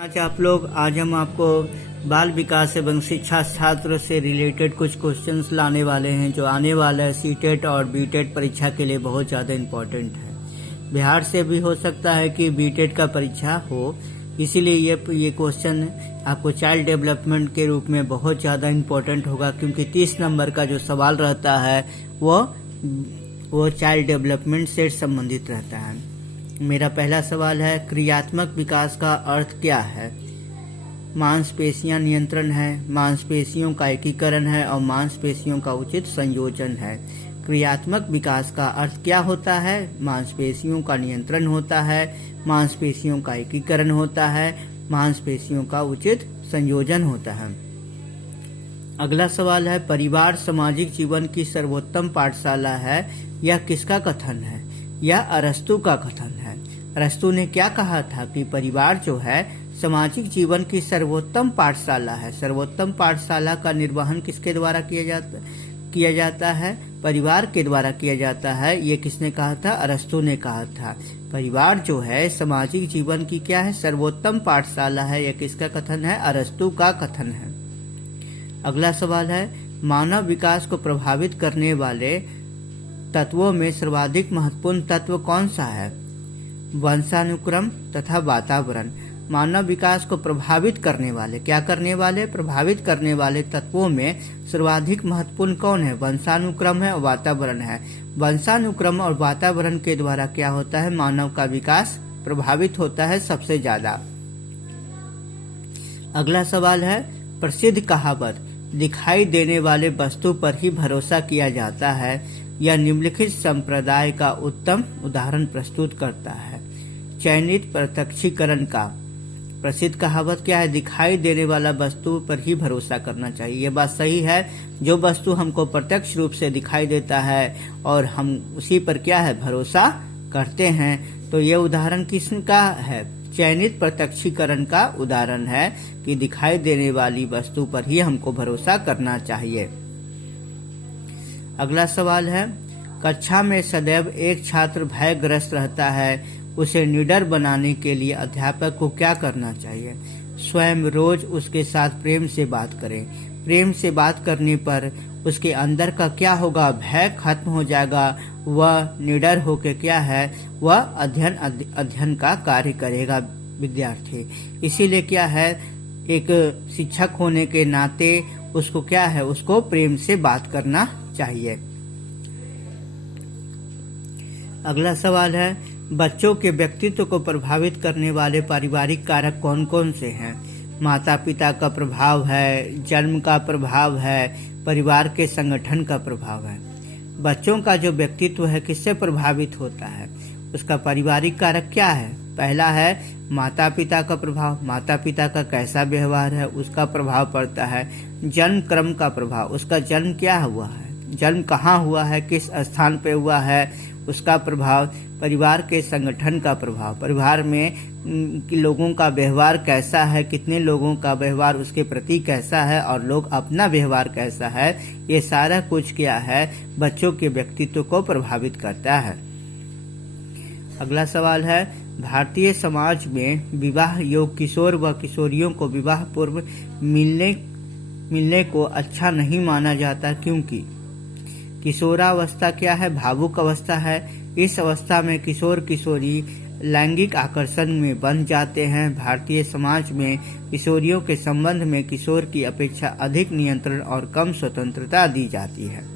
आज हम आपको बाल विकास एवं शिक्षा छात्र से रिलेटेड कुछ क्वेश्चंस लाने वाले हैं जो आने वाला है सीटेट और बीटेट परीक्षा के लिए बहुत ज़्यादा इम्पोर्टेंट है। बिहार से भी हो सकता है कि बीटेट का परीक्षा हो, इसीलिए ये क्वेश्चन आपको चाइल्ड डेवलपमेंट के रूप में बहुत ज़्यादा इम्पोर्टेंट होगा, क्योंकि 30 नंबर का जो सवाल रहता है वो चाइल्ड डेवलपमेंट से संबंधित रहता है। मेरा पहला सवाल है, क्रियात्मक विकास का अर्थ क्या है? मांसपेशियां नियंत्रण है, मांसपेशियों का एकीकरण है और मांसपेशियों का उचित संयोजन है। क्रियात्मक विकास का अर्थ क्या होता है? मांसपेशियों का नियंत्रण होता है, मांसपेशियों का एकीकरण होता है, मांसपेशियों का उचित संयोजन होता है। अगला सवाल है, परिवार सामाजिक जीवन की सर्वोत्तम पाठशाला है, यह किसका कथन है? यह अरस्तु का कथन है। अरस्तु ने क्या कहा था कि परिवार जो है सामाजिक जीवन की सर्वोत्तम पाठशाला है। सर्वोत्तम पाठशाला का निर्वहन किसके द्वारा किया जाता है? परिवार के द्वारा किया जाता है। ये किसने कहा था? अरस्तु ने कहा था। परिवार जो है सामाजिक जीवन की क्या है? सर्वोत्तम पाठशाला है। यह किसका कथन है? अरस्तु का कथन है। अगला सवाल है, मानव विकास को प्रभावित करने वाले तत्वों में सर्वाधिक महत्वपूर्ण तत्व कौन सा है? वंशानुक्रम तथा वातावरण। मानव विकास को प्रभावित करने वाले, क्या करने वाले? प्रभावित करने वाले तत्वों में सर्वाधिक महत्वपूर्ण कौन है? वंशानुक्रम है और वातावरण है। वंशानुक्रम और वातावरण के द्वारा क्या होता है? मानव का विकास प्रभावित होता है सबसे ज्यादा। अगला सवाल है, प्रसिद्ध कहावत दिखाई देने वाले वस्तु पर ही भरोसा किया जाता है, यह निम्नलिखित संप्रदाय का उत्तम उदाहरण प्रस्तुत करता है। चयनित प्रत्यक्षीकरण का प्रसिद्ध कहावत क्या है? दिखाई देने वाला वस्तु पर ही भरोसा करना चाहिए। ये बात सही है। जो वस्तु हमको प्रत्यक्ष रूप से दिखाई देता है और हम उसी पर क्या है? भरोसा करते हैं। तो ये उदाहरण किसका है? चयनित प्रत्यक्षीकरण का उदाहरण है कि दिखाई देने वाली वस्तु पर ही हमको भरोसा करना चाहिए। अगला सवाल है, कक्षा में सदैव एक छात्र भयग्रस्त रहता है, उसे निडर बनाने के लिए अध्यापक को क्या करना चाहिए? स्वयं रोज उसके साथ प्रेम से बात करें। प्रेम से बात करने पर उसके अंदर का क्या होगा? भय खत्म हो जाएगा। वह निडर होकर क्या है? वह अध्ययन का कार्य करेगा विद्यार्थी। इसीलिए क्या है, एक शिक्षक होने के नाते उसको क्या है? उसको प्रेम से बात करना चाहिए। अगला सवाल है, बच्चों के व्यक्तित्व को प्रभावित करने वाले पारिवारिक कारक कौन कौन से हैं? माता पिता का प्रभाव है, जन्म का प्रभाव है, परिवार के संगठन का प्रभाव है। बच्चों का जो व्यक्तित्व है किससे प्रभावित होता है? उसका पारिवारिक कारक क्या है? पहला है माता पिता का प्रभाव। माता पिता का कैसा व्यवहार है उसका प्रभाव पड़ता है। जन्म क्रम का प्रभाव, उसका जन्म क्या हुआ है, जन्म कहाँ हुआ है, किस स्थान पे हुआ है, उसका प्रभाव। परिवार के संगठन का प्रभाव, परिवार में लोगों का व्यवहार कैसा है, कितने लोगों का व्यवहार उसके प्रति कैसा है और लोग अपना व्यवहार कैसा है, ये सारा कुछ क्या है? बच्चों के व्यक्तित्व को प्रभावित करता है। अगला सवाल है, भारतीय समाज में विवाह योग्य किशोर व किशोरियों को विवाह पूर्व मिलने को अच्छा नहीं माना जाता, क्योंकि किशोरावस्था क्या है? भावुक अवस्था है। इस अवस्था में किशोर किशोरी लैंगिक आकर्षण में बन जाते हैं। भारतीय समाज में किशोरियों के संबंध में किशोर की अपेक्षा अधिक नियंत्रण और कम स्वतंत्रता दी जाती है।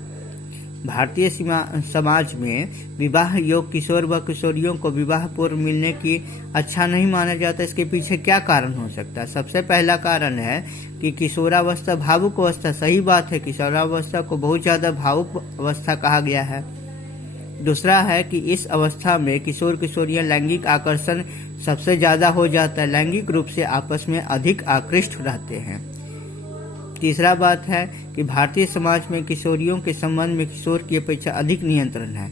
भारतीय समाज में विवाह योग्य किशोर व किशोरियों को विवाह पूर्व मिलने की अच्छा नहीं माना जाता। इसके पीछे क्या कारण हो सकता है? सबसे पहला कारण है कि किशोरावस्था भावुक अवस्था। सही बात है, किशोरावस्था को बहुत ज्यादा भावुक अवस्था कहा गया है। दूसरा है कि इस अवस्था में किशोर किशोरियां लैंगिक आकर्षण सबसे ज्यादा हो जाता है, लैंगिक रूप से आपस में अधिक आकृष्ट रहते हैं। तीसरा बात है कि भारतीय समाज में किशोरियों के संबंध में किशोर की अपेक्षा अधिक नियंत्रण है,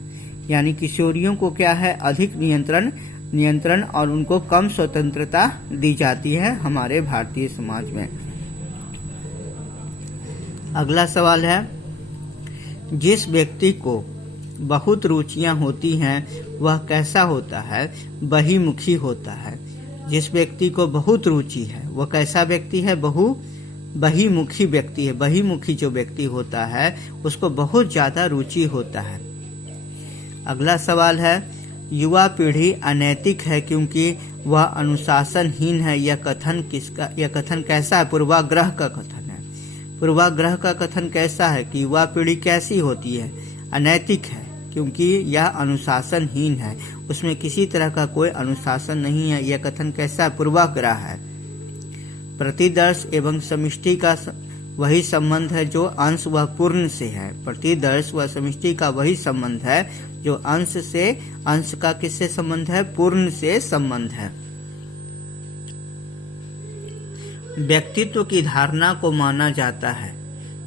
यानी किशोरियों को क्या है? अधिक नियंत्रण और उनको कम स्वतंत्रता दी जाती है हमारे भारतीय समाज में। अगला सवाल है, जिस व्यक्ति को बहुत रुचियां होती हैं वह कैसा होता है? बहिर्मुखी होता है। जिस व्यक्ति को बहुत रुचि है वह कैसा व्यक्ति है? बहिमुखी व्यक्ति है। बहिमुखी जो व्यक्ति होता है उसको बहुत ज्यादा रुचि होता है। अगला सवाल है, युवा पीढ़ी अनैतिक है क्योंकि वह अनुशासनहीन है। यह कथन कैसा है? पूर्वाग्रह का कथन है। पूर्वाग्रह का कथन कैसा है कि युवा पीढ़ी कैसी होती है? अनैतिक है क्योंकि यह अनुशासनहीन है, उसमें किसी तरह का कोई अनुशासन नहीं है। यह कथन कैसा है? पूर्वाग्रह है। प्रतिदर्श एवं समष्टि का वही संबंध है जो अंश व पूर्ण से है। प्रतिदर्श व समष्टि का वही संबंध है जो अंश का किससे संबंध है? पूर्ण से संबंध है। व्यक्तित्व की धारणा को माना जाता है।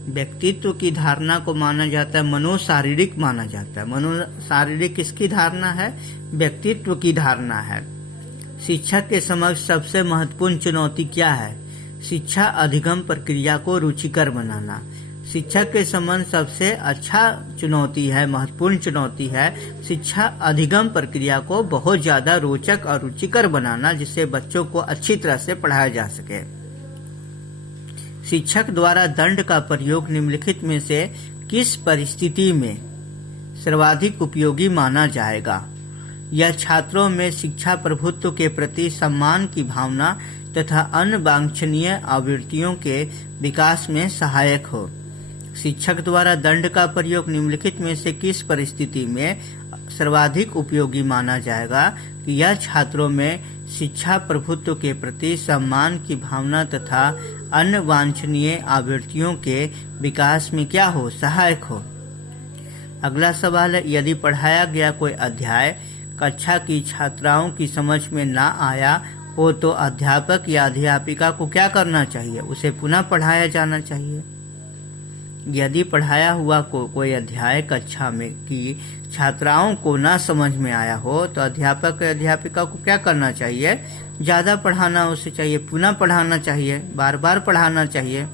व्यक्तित्व की धारणा को माना जाता है, मनोशारीरिक माना जाता है। मनोशारीरिक किसकी धारणा है? व्यक्तित्व की धारणा है। शिक्षक के समक्ष सबसे महत्वपूर्ण चुनौती क्या है? शिक्षा अधिगम प्रक्रिया को रुचिकर बनाना। शिक्षक के संबंध सबसे अच्छा चुनौती है, महत्वपूर्ण चुनौती है शिक्षा अधिगम प्रक्रिया को बहुत ज्यादा रोचक और रुचिकर बनाना, जिससे बच्चों को अच्छी तरह से पढ़ाया जा सके। शिक्षक द्वारा दंड का प्रयोग निम्नलिखित में से किस परिस्थिति में सर्वाधिक उपयोगी माना जाएगा? यह छात्रों में शिक्षा प्रभुत्व के प्रति सम्मान की भावना तथा अन्य वांछनीय आवृत्तियों के विकास में सहायक हो। शिक्षक द्वारा दंड का प्रयोग निम्नलिखित में से किस परिस्थिति में सर्वाधिक उपयोगी माना जाएगा? कि यह छात्रों में शिक्षा प्रभुत्व के प्रति सम्मान की भावना तथा अन्य वांछनीय आवृत्तियों के विकास में क्या हो? सहायक हो। अगला सवाल है, यदि पढ़ाया गया कोई अध्याय कक्षा की छात्राओं की समझ में ना आया हो तो अध्यापक या अध्यापिका को क्या करना चाहिए? उसे पुनः पढ़ाया जाना चाहिए। यदि पढ़ाया हुआ कोई अध्याय कक्षा में की छात्राओं को ना समझ में आया हो तो अध्यापक या अध्यापिका को क्या करना चाहिए? ज्यादा पढ़ाना उसे चाहिए, पुनः पढ़ाना चाहिए, बार बार पढ़ाना चाहिए।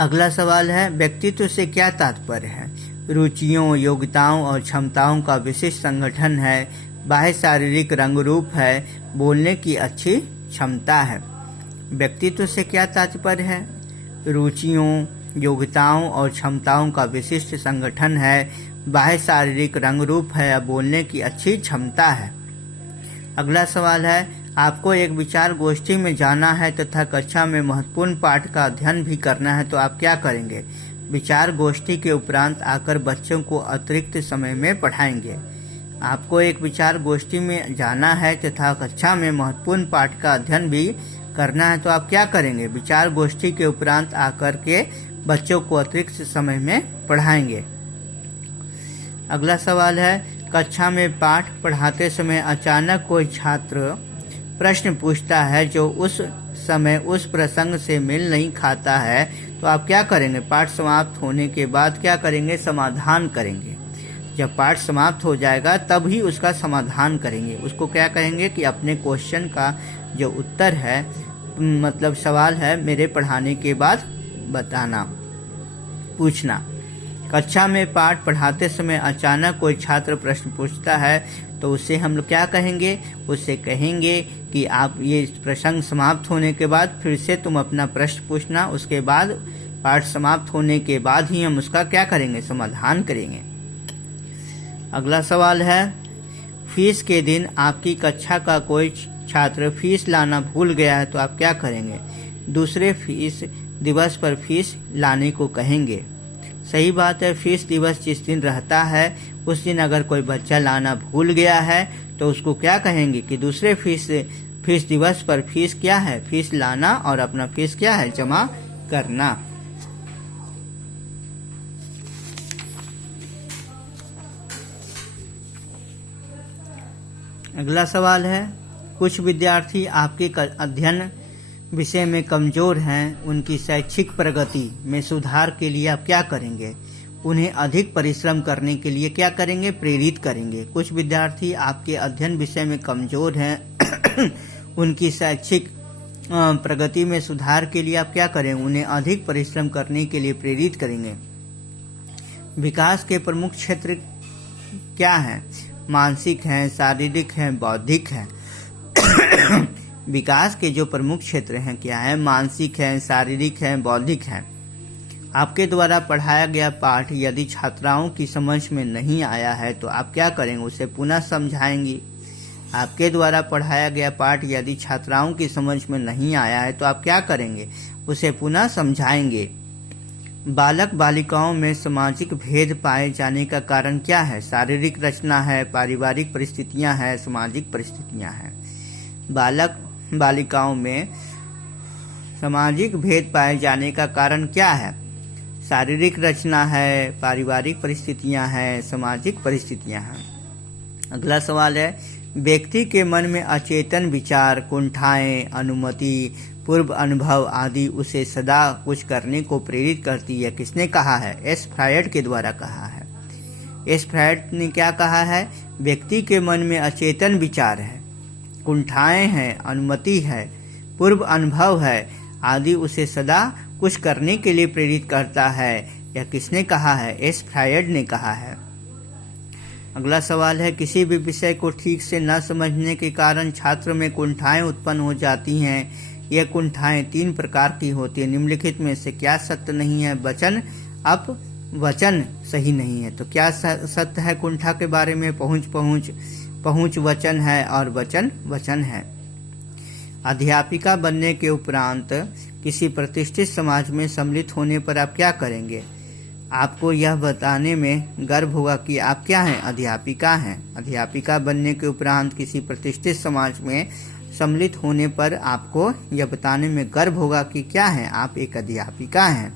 अगला सवाल है, व्यक्तित्व से क्या तात्पर्य है? रुचियों, योग्यताओं और क्षमताओं का विशिष्ट संगठन है, बाह्य शारीरिक रंग रूप है, बोलने की अच्छी क्षमता है। व्यक्तित्व से क्या तात्पर्य है? रुचियों, योग्यताओं और क्षमताओं का विशिष्ट संगठन है, बाह्य शारीरिक रंग रूप है, बोलने की अच्छी क्षमता है। अगला सवाल है, आपको एक विचार गोष्ठी में जाना है तथा कक्षा में महत्वपूर्ण पाठ का अध्ययन भी करना है तो आप क्या करेंगे? विचार गोष्ठी के उपरांत आकर बच्चों को अतिरिक्त समय में पढ़ाएंगे। आपको एक विचार गोष्ठी में जाना है तथा कक्षा में महत्वपूर्ण पाठ का अध्ययन भी करना है तो आप क्या करेंगे? विचार गोष्ठी के उपरांत आकर के बच्चों को अतिरिक्त समय में पढ़ाएंगे। अगला सवाल है, कक्षा में पाठ पढ़ाते समय अचानक कोई छात्र प्रश्न पूछता है जो उस समय उस प्रसंग से मेल नहीं खाता है तो आप क्या करेंगे? पाठ समाप्त होने के बाद क्या करेंगे? समाधान करेंगे। जब पाठ समाप्त हो जाएगा तब ही उसका समाधान करेंगे। उसको क्या कहेंगे कि अपने क्वेश्चन का जो उत्तर है, मतलब सवाल है, मेरे पढ़ाने के बाद बताना, पूछना। कक्षा में पाठ पढ़ाते समय अचानक कोई छात्र प्रश्न पूछता है तो उसे हम लोग क्या कहेंगे? उससे कहेंगे कि आप ये प्रसंग समाप्त होने के बाद फिर से तुम अपना प्रश्न पूछना, उसके बाद पाठ समाप्त होने के बाद ही हम उसका क्या करेंगे? समाधान करेंगे। अगला सवाल है, फीस के दिन आपकी कक्षा का कोई छात्र फीस लाना भूल गया है तो आप क्या करेंगे? दूसरे फीस दिवस पर फीस लाने को कहेंगे। सही बात है, फीस दिवस जिस दिन रहता है उस दिन अगर कोई बच्चा लाना भूल गया है तो उसको क्या कहेंगे कि दूसरे फीस दिवस पर फीस क्या है? फीस लाना और अपना फीस क्या है? जमा करना। अगला सवाल है, कुछ विद्यार्थी आपके अध्ययन विषय में कमजोर हैं, उनकी शैक्षिक प्रगति में सुधार के लिए आप क्या करेंगे? उन्हें अधिक परिश्रम करने के लिए क्या करेंगे? प्रेरित करेंगे। कुछ विद्यार्थी आपके अध्ययन विषय में कमजोर हैं उनकी शैक्षिक प्रगति में सुधार के लिए आप क्या करेंगे? उन्हें अधिक परिश्रम करने के लिए प्रेरित करेंगे। विकास के प्रमुख क्षेत्र क्या हैं? मानसिक हैं, शारीरिक हैं, बौद्धिक हैं। विकास के जो प्रमुख क्षेत्र हैं क्या है? मानसिक हैं, शारीरिक हैं, बौद्धिक हैं। आपके द्वारा पढ़ाया गया पाठ यदि छात्राओं की समझ में नहीं आया है तो आप क्या करेंगे? उसे पुनः समझाएंगे। आपके द्वारा पढ़ाया गया पाठ यदि छात्राओं की समझ में नहीं आया है तो आप क्या करेंगे? उसे पुनः समझाएंगे। बालक बालिकाओं में सामाजिक भेद पाए जाने का कारण क्या है? शारीरिक रचना है, पारिवारिक परिस्थितियां हैं, सामाजिक परिस्थितियां हैं। बालक बालिकाओं में सामाजिक भेद पाए जाने का कारण क्या है? शारीरिक रचना है, पारिवारिक परिस्थितियां हैं, सामाजिक परिस्थितियां हैं। अगला सवाल है, व्यक्ति के मन में अचेतन विचार, कुंठाएं, अनुमति, पूर्व अनुभव आदि उसे सदा कुछ करने को प्रेरित करती है। किसने कहा है? एस फ्रायड के द्वारा कहा है। एस फ्रायड ने क्या कहा है? व्यक्ति के मन में अचेतन विचार है, कुंठाएं हैं, अनुमति है, पूर्व अनुभव है आदि उसे सदा कुछ करने के लिए प्रेरित करता है। यह किसने कहा है? एस फ्रायड ने कहा है। अगला सवाल है, किसी भी विषय को ठीक से न समझने के कारण छात्र में कुंठाएं उत्पन्न हो जाती हैं। यह कुंठाएं 3 प्रकार की होती है। निम्नलिखित में से क्या सत्य नहीं है? वचन अपवचन सही नहीं है। तो क्या सत्य है कुंठा के बारे में? पहुंच वचन है और वचन वचन है। अध्यापिका बनने के उपरांत किसी प्रतिष्ठित समाज में सम्मिलित होने पर आप क्या करेंगे? आपको यह बताने में गर्व होगा कि आप क्या हैं? अध्यापिका हैं। अध्यापिका बनने के उपरांत किसी प्रतिष्ठित समाज में सम्मिलित होने पर आपको यह बताने में गर्व होगा कि क्या हैं? आप एक अध्यापिका हैं।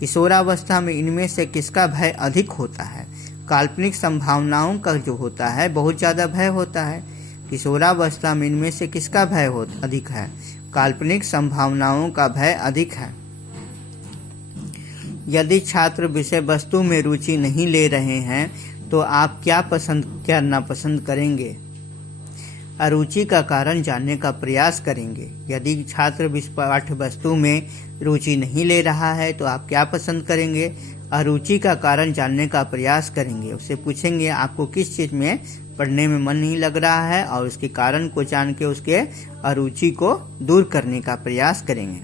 किशोरावस्था में इनमें से किसका भय अधिक होता है? काल्पनिक संभावनाओं का जो होता है बहुत ज़्यादा भय होता है। किशोरावस्था में इनमें से किसका भय अधिक है? काल्पनिक संभावनाओं का भय अधिक है। यदि छात्र विषय वस्तु में रुचि नहीं ले रहे हैं तो आप क्या करना पसंद करेंगे? अरुचि का कारण जानने का प्रयास करेंगे। यदि छात्र पाठ्य वस्तु में रुचि नहीं ले रहा है तो आप क्या पसंद करेंगे? अरुचि का कारण जानने का प्रयास करेंगे। उससे पूछेंगे आपको किस चीज में पढ़ने में मन नहीं लग रहा है और उसके कारण को जान के उसके अरुचि को दूर करने का प्रयास करेंगे।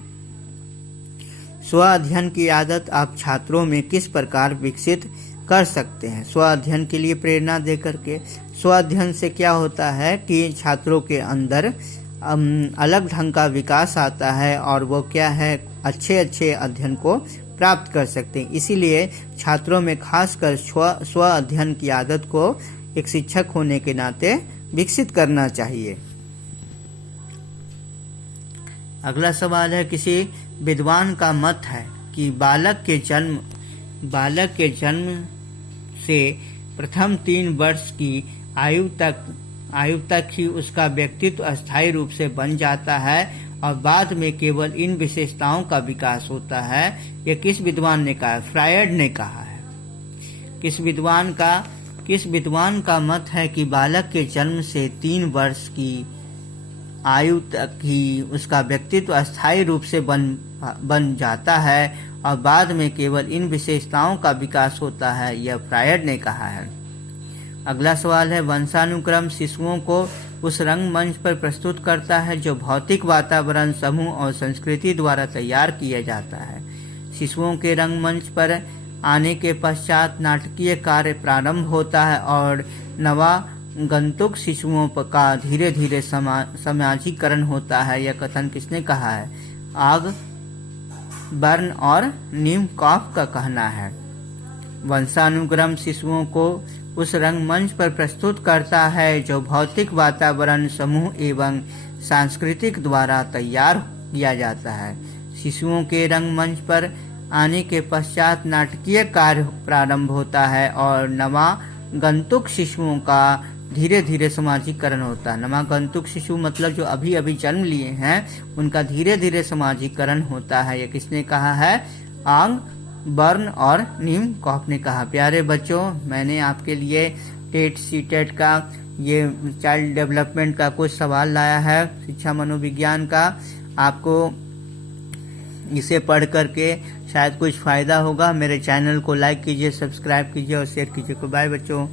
स्व अध्ययन की आदत आप छात्रों में किस प्रकार विकसित कर सकते हैं? स्व अध्ययन के लिए प्रेरणा दे करके। स्व अध्ययन से क्या होता है कि छात्रों के अंदर अलग ढंग का विकास आता है और वो क्या है, अच्छे अध्ययन को प्राप्त कर सकते हैं। इसीलिए छात्रों में खासकर स्व अध्ययन की आदत को एक शिक्षक होने के नाते विकसित करना चाहिए। अगला सवाल है, किसी विद्वान का मत है कि बालक के जन्म से प्रथम 3 वर्ष की आयु तक ही उसका व्यक्तित्व अस्थायी रूप से बन जाता है और बाद में केवल इन विशेषताओं का विकास होता है। यह किस विद्वान ने कहा? फ्रायड ने कहा है। किस विद्वान का मत है कि बालक के जन्म से 3 वर्ष की आयु तक ही उसका व्यक्तित्व अस्थायी रूप से बन जाता है और बाद में केवल इन विशेषताओं का विकास होता है। यह फ्रायड ने कहा है। अगला सवाल है, वंशानुक्रम शिशुओं को उस रंगमंच पर प्रस्तुत करता है जो भौतिक वातावरण, समूह और संस्कृति द्वारा तैयार किया जाता है। शिशुओं के रंगमंच पर आने के पश्चात नाटकीय कार्य प्रारंभ होता है और नवागंतुक शिशुओं का धीरे धीरे समाजीकरण होता है। यह कथन किसने कहा है? आग बर्न और नीमकॉफ का कहना है। वंशानुक्रम शिशुओं को उस रंगमंच पर प्रस्तुत करता है जो भौतिक वातावरण, समूह एवं सांस्कृतिक द्वारा तैयार किया जाता है। शिशुओं के रंगमंच पर आने के पश्चात नाटकीय कार्य प्रारंभ होता है और नवागंतुक शिशुओं का धीरे धीरे समाजीकरण होता है। नवागंतुक शिशु मतलब जो अभी अभी जन्म लिए हैं, उनका धीरे धीरे समाजीकरण होता है। यह किसने कहा है? आंग बर्न और नीमकॉफ ने कहा। प्यारे बच्चों, मैंने आपके लिए टेट सीटेट का ये चाइल्ड डेवलपमेंट का कुछ सवाल लाया है, शिक्षा मनोविज्ञान का। आपको इसे पढ़ करके शायद कुछ फायदा होगा। मेरे चैनल को लाइक कीजिए, सब्सक्राइब कीजिए और शेयर कीजिए। बाय बच्चों।